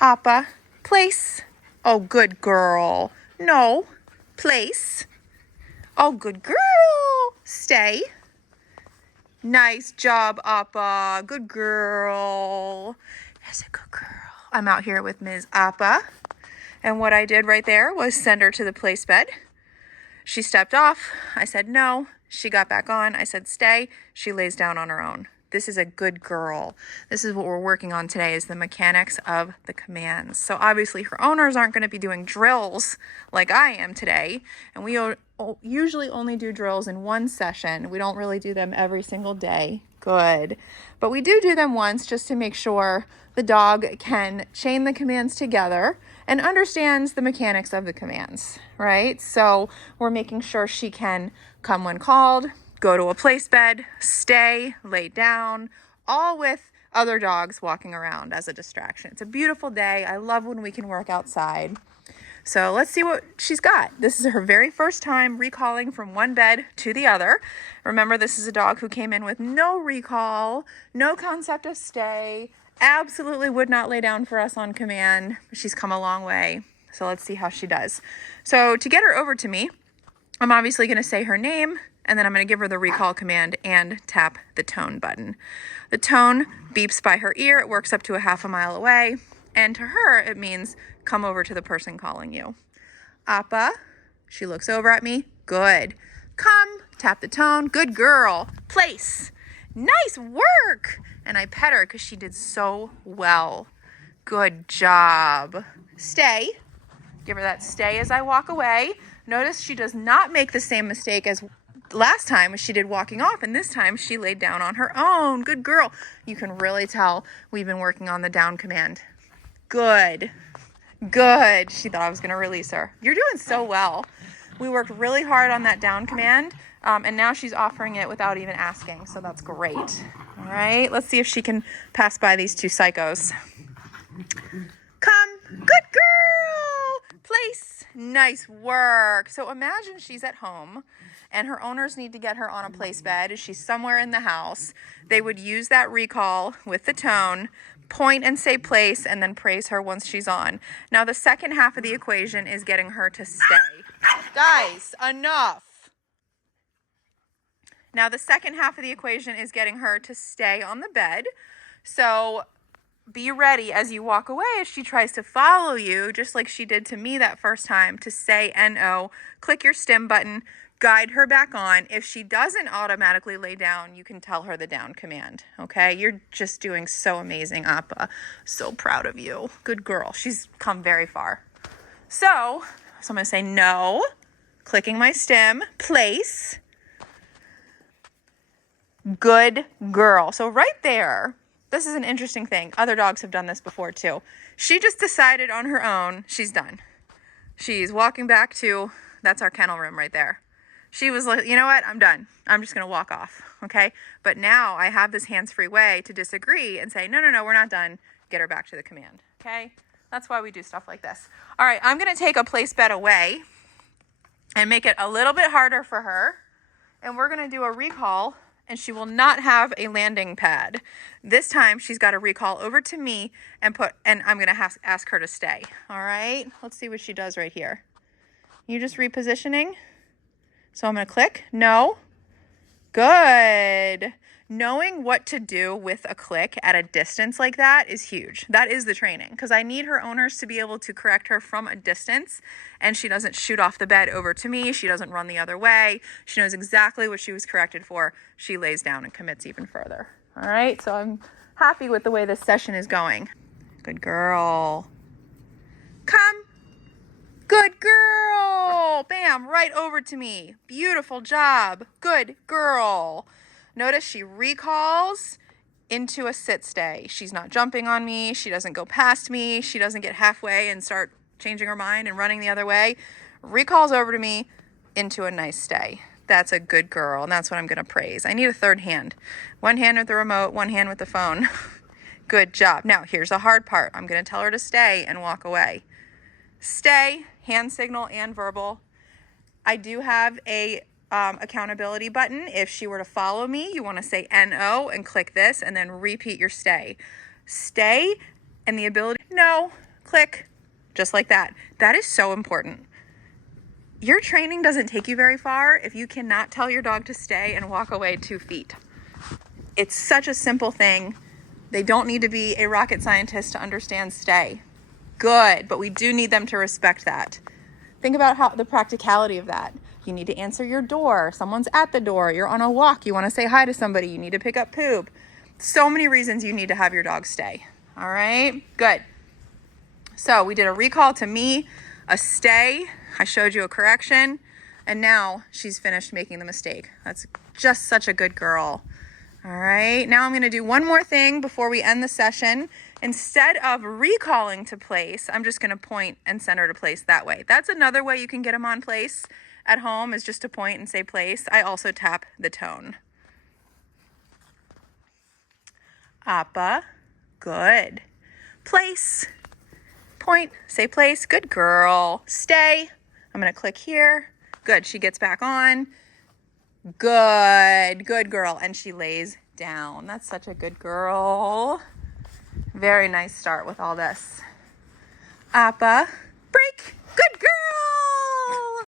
Appa, place. Oh, good girl. No, place. Oh, good girl. Stay. Nice job, Appa. Good girl. That's a good girl. I'm out here with Ms. Appa. And what I did right there was send her to the place bed. She stepped off. I said no. She got back on. I said stay. She lays down on her own. This is a good girl. This is what we're working on today, is the mechanics of the commands. So obviously her owners aren't going to be doing drills like I am today. And we usually only do drills in one session. We don't really do them every single day. Good. But we do them once just to make sure the dog can chain the commands together and understands the mechanics of the commands, right? So we're making sure she can come when called, go to a place bed, stay, lay down, all with other dogs walking around as a distraction. It's a beautiful day. I love when we can work outside. So let's see what she's got. This is her very first time recalling from one bed to the other. Remember, this is a dog who came in with no recall, no concept of stay, absolutely would not lay down for us on command. She's come a long way. So let's see how she does. So to get her over to me, I'm obviously going to say her name, and then I'm going to give her the recall command and tap the tone button. The tone beeps by her ear. It works up to a half a mile away. And to her, it means come over to the person calling you. Appa, she looks over at me. Good. Come, tap the tone. Good girl. Place. Nice work. And I pet her because she did so well. Good job. Stay. Give her that stay as I walk away. Notice she does not make the same mistake as last time she did walking off, and this time she laid down on her own. Good girl. You can really tell we've been working on the down command. Good. Good. She thought I was going to release her. You're doing so well. We worked really hard on that down command, and now she's offering it without even asking, so that's great. All right, let's see if she can pass by these two psychos. Come. Good girl. Place. Nice work. So imagine she's at home and her owners need to get her on a place bed. She's somewhere in the house. They would use that recall with the tone, point and say place, and then praise her once she's on. Now the second half of the equation is getting her to stay. Guys, enough. Now the second half of the equation is getting her to stay on the bed. So be ready as you walk away if she tries to follow you, just like she did to me that first time, to say NO. Click your stim button, guide her back on. If she doesn't automatically lay down, you can tell her the down command, okay? You're just doing so amazing, Appa. So proud of you. Good girl. She's come very far. So I'm going to say no, clicking my stim, place. Good girl. So right there, this is an interesting thing. Other dogs have done this before too. She just decided on her own she's done. She's walking back to, that's our kennel room right there. She was like, you know what? I'm done. I'm just going to walk off. Okay. But now I have this hands-free way to disagree and say, no, we're not done. Get her back to the command. Okay. That's why we do stuff like this. All right. I'm going to take a place bed away and make it a little bit harder for her. And we're going to do a recall, and she will not have a landing pad. This time she's got to recall over to me and I'm going to ask her to stay. All right. Let's see what she does right here. You just repositioning. So I'm going to click. No. Good. Knowing what to do with a click at a distance like that is huge. That is the training, because I need her owners to be able to correct her from a distance, and she doesn't shoot off the bed over to me. She doesn't run the other way. She knows exactly what she was corrected for. She lays down and commits even further. All right. So I'm happy with the way this session is going. Good girl. Come. Good girl. Bam, right over to me. Beautiful job. Good girl. Notice she recalls into a sit stay. She's not jumping on me. She doesn't go past me. She doesn't get halfway and start changing her mind and running the other way. Recalls over to me into a nice stay. That's a good girl, and that's what I'm going to praise. I need a third hand. One hand with the remote, one hand with the phone. Good job. Now, here's the hard part. I'm going to tell her to stay and walk away. Stay, hand signal and verbal. I do have a accountability button. If she were to follow me, you want to say NO and click this and then repeat your stay. Stay and the ability, no, Click, just like that. That is so important. Your training doesn't take you very far if you cannot tell your dog to stay and walk away 2 feet. It's such a simple thing. They don't need to be a rocket scientist to understand stay. Good, but we do need them to respect that. Think about how the practicality of that. You need to answer your door. Someone's at the door. You're on a walk. You want to say hi to somebody. You need to pick up poop. So many reasons you need to have your dog stay. All right, good. So we did a recall to me, a stay. I showed you a correction, and now she's finished making the mistake. That's just such a good girl. All right, now I'm gonna do one more thing before we end the session. Instead of recalling to place, I'm just gonna point and send her to place that way. That's another way you can get them on place at home, is just to point and say place. I also tap the tone. Appa, good. Place, point, say place, good girl. Stay, I'm gonna click here. Good, she gets back on. Good girl, and she lays down. That's such a good girl. Very nice start with all this. Appa,